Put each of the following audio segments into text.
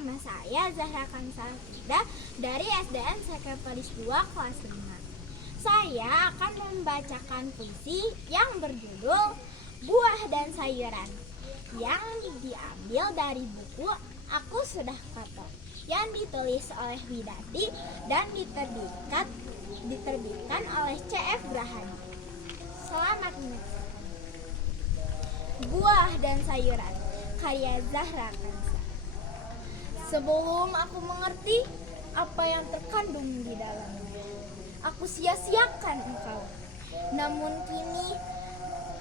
nama saya Zahra Kansalida dari SDN Sekretaris 2 kelas 5. Saya akan membacakan puisi yang berjudul Buah dan Sayuran yang diambil dari buku Aku Sudah Kapok yang ditulis oleh Widadi dan diterbitkan oleh C.F. Grahadi. Selamat menyaksikan. Buah dan Sayuran karya Zahra Kansa. Sebelum aku mengerti apa yang terkandung di dalamnya, aku sia-siakan engkau. Namun kini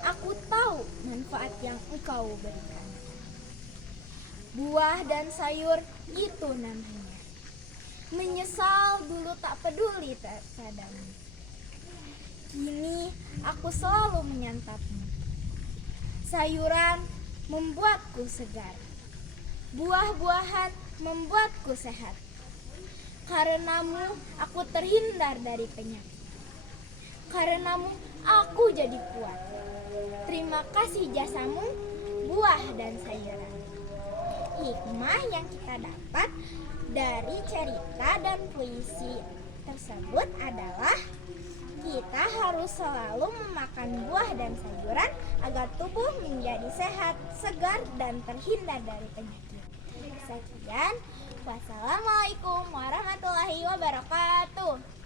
aku tahu manfaat yang engkau berikan. Buah dan sayur itu namanya. Menyesal dulu tak peduli padamu. Kini aku selalu menyantapmu. Sayuran membuatku segar. Buah-buahan membuatku sehat. Karenamu aku terhindar dari penyakit. Karenamu aku jadi kuat. Terima kasih jasamu, buah dan sayuran. Hikmah yang kita dapat dari cerita dan puisi tersebut adalah kita harus selalu memakan buah dan sayuran agar tubuh menjadi sehat, segar, dan terhindar dari penyakit. Sekian, wassalamualaikum warahmatullahi wabarakatuh.